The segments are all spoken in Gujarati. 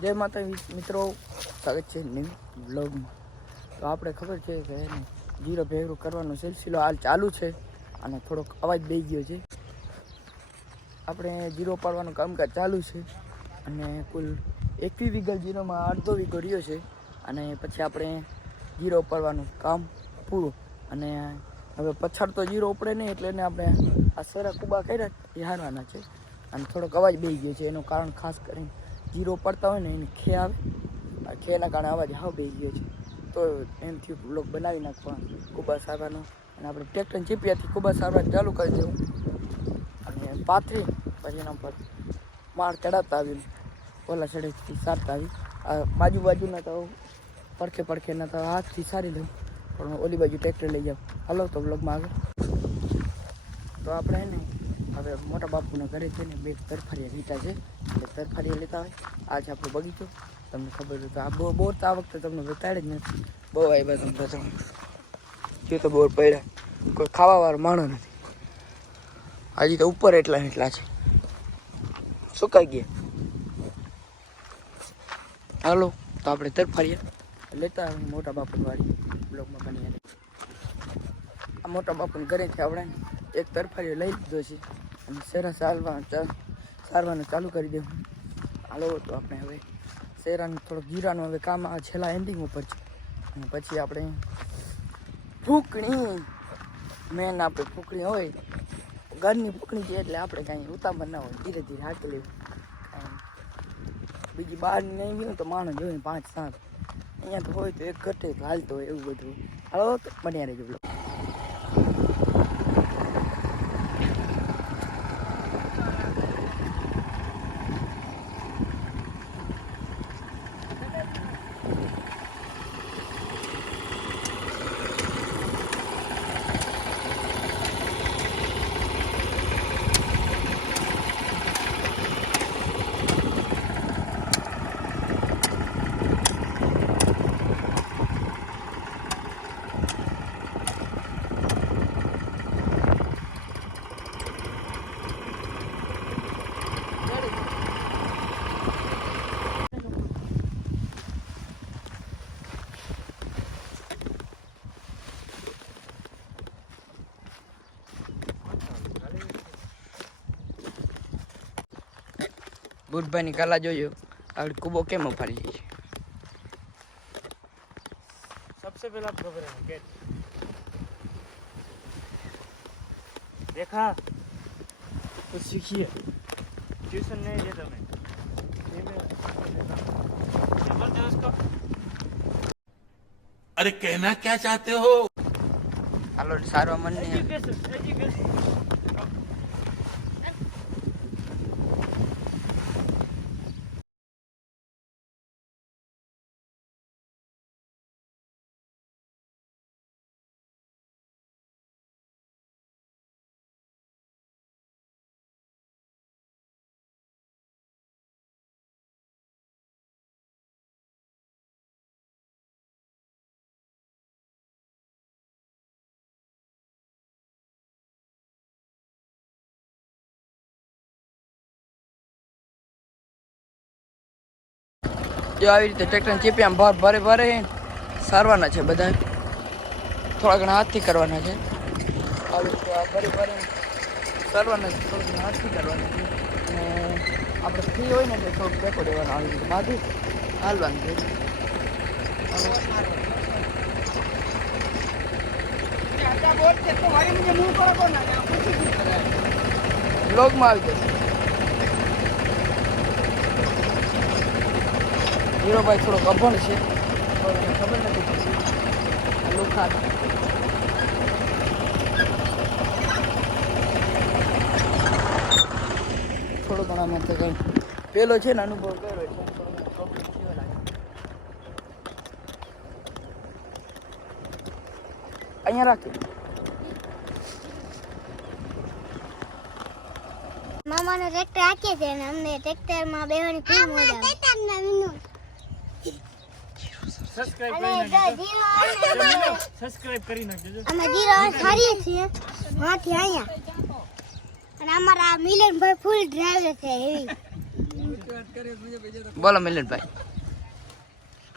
જય માતા મિત્રો. સ્વાગત છે ન્યૂ બ્લોગમાં તો આપણે ખબર છે કે એને જીરો ભેગું કરવાનો સિલસિલો હાલ ચાલુ છે અને થોડોક અવાજ દઈ ગયો છે. આપણે જીરો પાડવાનું કામકાજ ચાલુ છે અને કુલ એકવી વીઘા જીરોમાં અડધો વીઘો રહ્યો છે અને પછી આપણે જીરો પાડવાનું કામ પૂરું. અને હવે પછાડ તો જીરો ઉપડે નહીં એટલે એને આપણે આ સરા કુબા કર્યા એ હારવાના છે. અને થોડોક અવાજ બેસી ગયો છે. એનું કારણ ખાસ કરીને જીરો પડતા હોય ને એને ખે આવે. ખેના કારણે અવાજ હાવ બે ગયો છે. તો એમથી બ્લોક બનાવી નાખવા કુબા સારવાનો અને આપણે ટ્રેક્ટર ચીપિયાથી કુબા સારવાર ચાલુ કરી દેવું. અને પાથરી, પછી એના પર માળ ચડાવતા આવી ઓલા સડેથી સારતા આવી આ બાજુ બાજુના તો પડખે પડખેના તો હાથથી સારી લઉં. પણ ઓલી બાજુ ટ્રેક્ટર લઈ જાઉં. હલો તો બ્લોગમાં આગળ. તો આપણે ને હવે મોટા બાપુના ઘરે છે ને બે તરફારીએ લીધા છે. એટલે તરફારિયા લેતા હોય. આ છે આપણો બગીચો. તમને ખબર હોય તો આ બહુ બોર તો આ વખતે તમને બતાડે જ નથી. બહુ આવ્યા તમને બતાવું જો તો બોર પડ્યા. કોઈ ખાવાવાળો માણો નથી. હજી તો ઉપર એટલા એટલા છે. સુકાઈ ગયા. હાલો, તો આપણે તરફારિયા લેતા મોટા બાપુ વાળી બ્લોગમાં બની આ મોટા બાપુને ઘરેથી આપણે એક તરફારીઓ લઈ લીધો છે. અને શેરા સારવા સારવાનું ચાલુ કરી દેવું હાલો તો આપણે હવે શેરાનું થોડું જીરાનું હવે કામ આ છેલ્લા એન્ડિંગ ઉપર છે. અને પછી આપણે ફૂકણી. મેન આપણે ફૂકણી હોય. ઘરની ફૂકણી છે એટલે આપણે કાંઈ ઉતામળ ના હોય. ધીરે ધીરે હાકી લેવું. બીજી બહાર નહીં ગયું તો માણસ જોઈએ પાંચ સાત. અહીંયા તો હોય તો એક ઘટે હાલતો હોય એવું બધું. હાલો તો બન્યા રહેજો બ્લોગ બુટભાઈની કલા જોયો આપણે કૂબો કેમ ફરી જાય છે सबसे पहला प्रोग्राम गेट देखा कुछ सीखिए ट्यूशन नहीं देता मैं ये मैं क्या बोलते हैं उसको अरे कहना क्या चाहते हो હાલો સારવા મન નહીં જો આવી રીતે ટ્રેક્ટર ચીપિયામાં ભાર ભરે ભરે સારવાના છે બધા. થોડા ઘણા હાથથી કરવાના છે. આવી રીતે આ ભરે ભરે સારવાના છે થોડા ઘણા હાથથી કરવાના છે. અને આપણે ફ્રી હોય ને એટલે થોડુંક ટેકો દેવાનો આવી રીતે. બાંધી હાલવાનું છે. બ્લોગમાં આવી જશે. હીરોભાઈ થોડોક અભણ છે. તો ખબર નથી પછી લુખાર થોડો ઘણા મેં કંઈ પેલો છે ને અનુભવ કર્યો એટલે થોડો લાગે અહીંયા રાખી. મામાનો ટ્રેક્ટર રાખીએ છે અને અમને ટ્રેક્ટરમાં બેહવાની ખૂબ મજા સબસ્ક્રાઇબ કરી નાખજો. જીરો આવે ને સબસ્ક્રાઇબ કરી નાખજો અમે જીરો ફરીએ છીએ. વાંથી અહીંયા અને અમારા મિલનભાઈ ફૂલ ડ્રાઈવર છે એવી. બોલો મિલનભાઈ.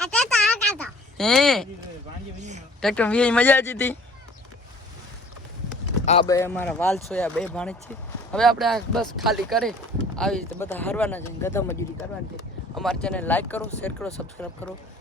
આ તે આ હે? ટ્રેક્ટર મજા આવી હતી. આ બે અમારા વાલ સોયા બે ભાણેજ છે. હવે આપણે આ બસ ખાલી કરે. આવી રીતે બધા હરવાના છે ગધા મજૂરી કરવાની છે. અમારી ચેનલ લાઈક કરો શેર કરો સબસ્ક્રાઈબ કરો.